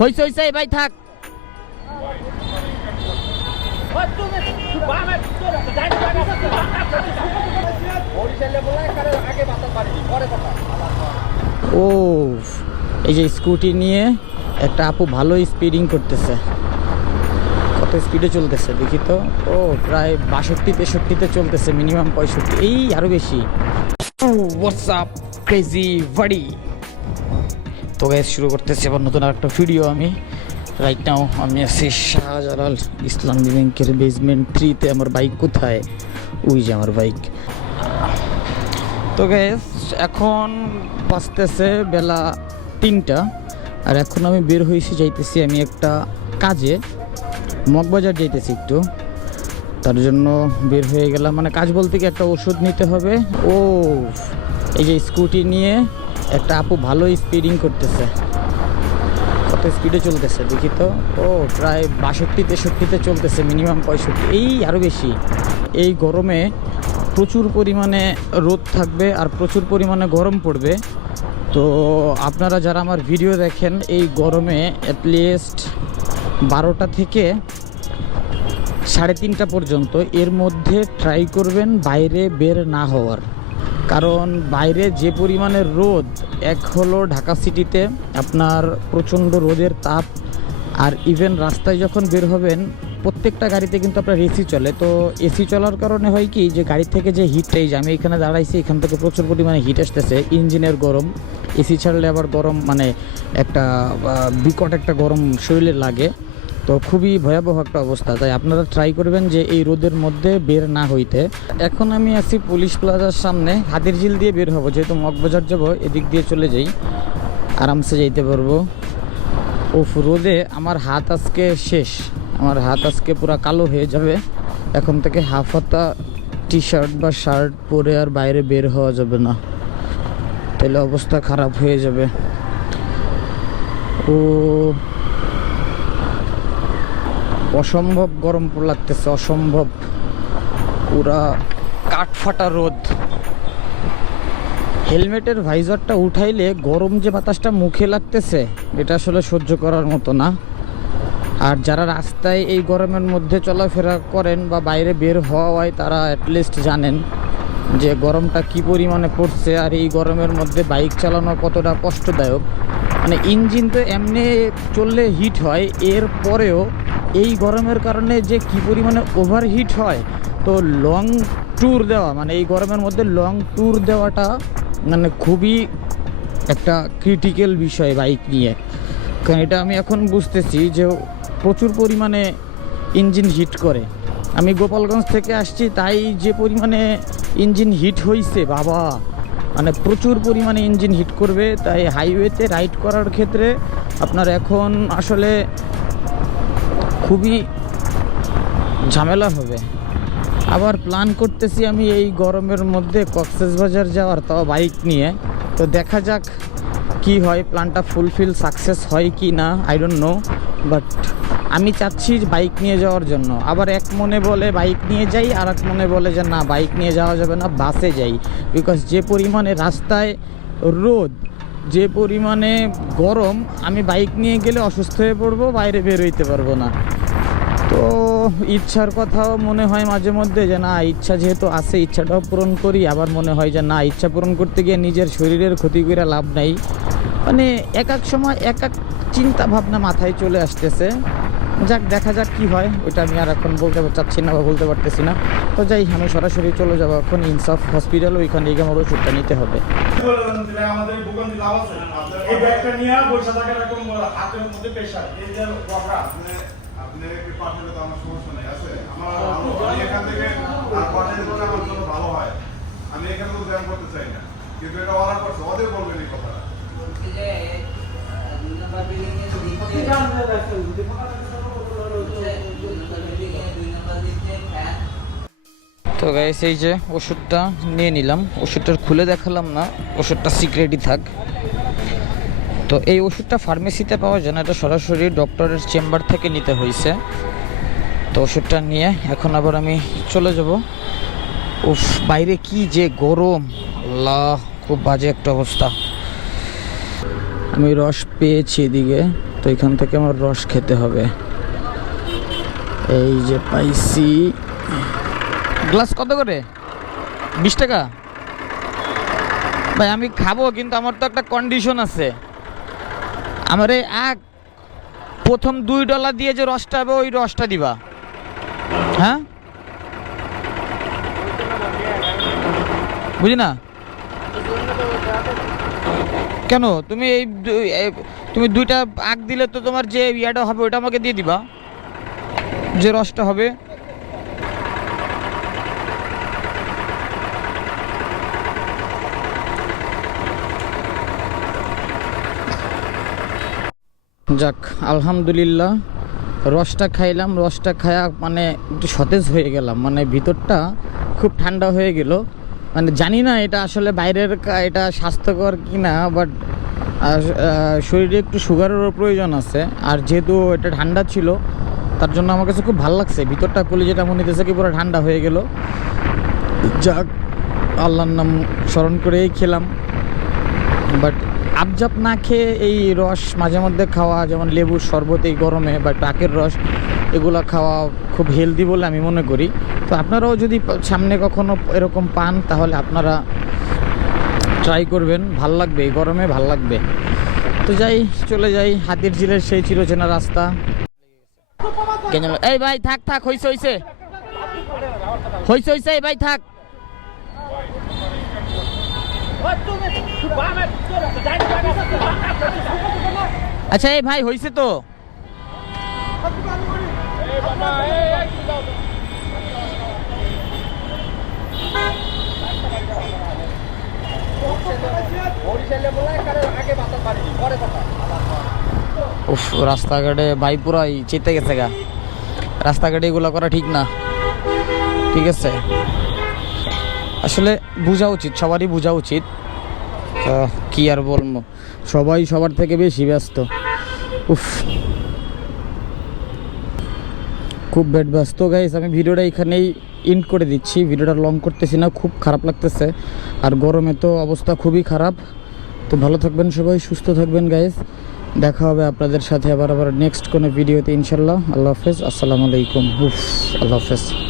হইছে হইছে ভাই থাক ও এই যে স্কুটি নিয়ে একটা আপু ভালো স্পিডিং করতেছে। কত স্পিডে চলতেছে দেখি তো। ও, প্রায় বাষট্টি তেষট্টিতে চলতেছে মিনিমাম পঁয়ষট্টি। এই আরও বেশি। হোয়াটসঅ্যাপ ক্রেজি বাড়ি তো গ্যাস শুরু করতেছি আবার নতুন একটা ভিডিও আমি। রাইট নাও আমি আছি শাহজালাল ইসলামী ব্যাংকের বেসমেন্ট থ্রিতে আমার বাইক কোথায়? ওই যে আমার বাইক তো গ্যাস এখন বাজতেছে বেলা তিনটা। আর এখন আমি বের হয়েছি, যাইতেছি আমি একটা কাজে। মগবাজার যাইতেছি একটু। তার জন্য বের হয়ে গেলাম। মানে কাজ বলতে কি একটা ওষুধ নিতে হবে। ও, এই যে স্কুটি নিয়ে একটা আপু ভালো স্পিডিং করতেছে। কত স্পিডে চলতেছে, দেখি তো। ও, প্রায় বাষট্টি, তেষট্টিতে চলতেছে মিনিমাম পঁয়ষট্টি। এই আরও বেশি। এই গরমে প্রচুর পরিমাণে রোদ থাকবে আর প্রচুর পরিমাণে গরম পড়বে। তো আপনারা যারা আমার ভিডিও দেখেন, এই গরমে অ্যাটলিস্ট বারোটা থেকে সাড়ে তিনটা পর্যন্ত এর মধ্যে ট্রাই করবেন বাইরে বের না হওয়ার। কারণ বাইরে যে পরিমাণের রোদ, এক হলো ঢাকা সিটিতে আপনার প্রচণ্ড রোদের তাপ আর ইভেন রাস্তায় যখন বের হবেন, প্রত্যেকটা গাড়িতে কিন্তু আপনার এসি চলে। তো এসি চলার কারণে হয় কি, যে গাড়ি থেকে যে হিটটা এই যে আমি এখানে দাঁড়াইছি, এখান থেকে প্রচুর পরিমাণে হিট আসতেছে, ইঞ্জিনের গরম। এসি ছাড়লে আবার গরম মানে একটা বিকট একটা গরম শরীরে লাগে। তো খুবই ভয়াবহ একটা অবস্থা। তাই আপনারা ট্রাই করবেন যে এই রোদের মধ্যে বের না হইতে। এখন আমি আছি পুলিশ প্লাজার সামনে। হাতির ঝিল দিয়ে বের হব, যেহেতু মগবাজার যাব, এদিক দিয়ে চলে যাই। আরামসে যাইতে পারব। ওফ রোদে আমার হাত আজকে শেষ। আমার হাত আজকে পুরো কালো হয়ে যাবে। এখন থেকে হাফ হাতা টি শার্ট বা শার্ট পরে আর বাইরে বের হওয়া যাবে না। তাহলে অবস্থা খারাপ হয়ে যাবে। ও অসম্ভব গরম লাগতেছে, অসম্ভব। পুরা কাঠফাটা রোদ। হেলমেটের ভাইজারটা উঠাইলে গরম যে বাতাসটা মুখে লাগতেছে, এটা আসলে সহ্য করার মতো না। আর যারা রাস্তায় এই গরমের মধ্যে চলাফেরা করেন বা বাইরে বের হওয়া হয় তারা অ্যাটলিস্ট জানেন যে গরমটা কি পরিমাণে পড়ছে আর এই গরমের মধ্যে বাইক চালানো কতটা কষ্টদায়ক। মানে ইঞ্জিন তো এমনি চললে হিট হয়, এর পরেও এই গরমের কারণে যে কি পরিমাণে ওভারহিট হয়, তো লং ট্যুর দেওয়া মানে এই গরমের মধ্যে লং ট্যুর দেওয়াটা মানে খুবই একটা ক্রিটিক্যাল বিষয় বাইক নিয়ে। কারণ এটা আমি এখন বুঝতেছি যে প্রচুর পরিমাণে ইঞ্জিন হিট করে। আমি গোপালগঞ্জ থেকে আসছি, তাই যে পরিমাণে ইঞ্জিন হিট হয়েছে বাবা! মানে প্রচুর পরিমাণে ইঞ্জিন হিট করবে, তাই হাইওয়েতে রাইড করার ক্ষেত্রে আপনার এখন আসলে খুবই ঝামেলা হবে। আবার প্ল্যান করতেছি আমি এই গরমের মধ্যে কক্সেস বাজার যাওয়ার তাও বাইক নিয়ে। তো দেখা যাক কি হয় প্ল্যানটা ফুলফিল সাকসেস হয় কি না আই ডোন্ট নো বাট আমি চাচ্ছি বাইক নিয়ে যাওয়ার জন্য। আবার এক মনে বলে বাইক নিয়ে যাই আর এক মনে বলে যে না বাইক নিয়ে যাওয়া যাবে না বাসে যাই। বিকজ যে পরিমাণে রাস্তায় রোদ, যে পরিমাণে গরম, আমি বাইক নিয়ে গেলে অসুস্থ হয়ে পড়ব, বাইরে বের হইতে পারব না। তো ইচ্ছার কথাও মনে হয় মাঝে মধ্যে যে, না, ইচ্ছা যেহেতু আছে, ইচ্ছাটাও পূরণ করি। আবার মনে হয় যে, না, ইচ্ছা পূরণ করতে গিয়ে নিজের শরীরের ক্ষতি করে লাভ নাই। মানে এক এক সময় এক এক চিন্তা ভাবনা মাথায় চলে আসতেছে। যাক, দেখা যাক কি হয়। ওইটা আমি আর এখন বলতে চাচ্ছি না বা বলতে পারতেছি না। তো যাই, আমি সরাসরি চলে যাব এখন ইনসাফ হসপিটাল, ওইখানে গিয়ে আমার ওষুধটা নিতে হবে। আমাদের পাঠালে তো আমার সমস্যা নেই আছে? আমার আমি এখান থেকে আর পাঠালে তো আমার জন্য ভালো হয়। আমি এখানে তো ব্যায়াম করতে চাই না। কিন্তু এটা অর্ডার করছে ওদের বলবেন এই কথাটা। তো গাইস এই যে ওষুধটা নিয়ে নিলাম ওষুধটা খুলে দেখালাম না ওষুধটা সিক্রেটই থাক। তো এই ওষুধটা ফার্মেসিতে পাওয়া যায় না, এটা সরাসরি ডক্টরের চেম্বার থেকে নিতে হয়েছে। তো ওষুধটা নিয়ে এখন আবার আমি চলে যাব। উফ, বাইরে কি যে গরম। আল্লাহ, খুব বাজে একটা অবস্থা। আমি রস পেয়েছি এদিকে, তো এখান থেকে আমার রস খেতে হবে। এই যে পাইছি। গ্লাস কত করে? বিশ টাকা? ভাই, আমি খাব, কিন্তু আমার তো একটা কন্ডিশন আছে। আমার এক, প্রথম দুই ডলার দিয়ে যে রসটা হবে, ওই রসটা দিবা। হ্যাঁ? বুঝি না? কেন? তুমি এই- তুমি দুইটা আগ দিলে তো তোমার যে ইয়াটা হবে ওটা আমাকে দিয়ে দিবা। যে রসটা হবে। যাক, আলহামদুলিল্লাহ, রসটা খাইলাম, রসটা খায়া মানে একটু সতেজ হয়ে গেলাম। মানে ভিতরটা খুব ঠান্ডা হয়ে গেল। মানে জানি না এটা আসলে বাইরের এটা স্বাস্থ্যকর কি না বাট শরীরে একটু সুগারেরও প্রয়োজন আছে। আর যেহেতু এটা ঠান্ডা ছিল, তার জন্য আমার কাছে খুব ভালো লাগছে। ভিতরটা খুলে যেটা মনে হইতেছে কি পুরো ঠান্ডা হয়ে গেল। যাক, আল্লাহর নাম স্মরণ করেই খেলাম। বাট আবজাব না খেয়ে এই রস মাঝে মধ্যে খাওয়া যেমন লেবুর শরবত এই গরমে বা টাকের রস এগুলো খাওয়া খুব হেলদি বলে আমি মনে করি। তো আপনারাও যদি সামনে কখনো এরকম পান তাহলে আপনারা ট্রাই করবেন। ভালো লাগবে এই গরমে ভালো লাগবে। তো যাই চলে যাই। হাতির ঝিলের সেই চিরচেনা রাস্তা। এই ভাই থাক থাক হইছে হইছে। হইছে হইছে এই ভাই থাক। আচ্ছা এই ভাই, হইছে তো। উফ, রাস্তাঘাটে ভাই পুরাই চেতে গেছে গা। রাস্তাঘাটে এগুলো করা ঠিক না। ঠিক আছে? আসলে বোঝা উচিত, সবারই বোঝা উচিত। কি আর বলব? সবাই সবার থেকে বেশি ব্যস্ত। উফ। খুব ব্যাড ব্যস্ত গাইস আমি ভিডিওটা এখানেই ইন্ড করে দিচ্ছি। ভিডিওটা লং করতেছি না, খুব খারাপ লাগতেছে। আর গরমে তো অবস্থা খুবই খারাপ। তো ভালো থাকবেন সবাই, সুস্থ থাকবেন গাইস দেখা হবে আপনাদের সাথে আবার আবার নেক্সট কোনো ভিডিওতে ইনশাল্লাহ। আল্লাহ হাফেজ। আসসালামু আলাইকুম। উফ, আল্লাহ হাফেজ।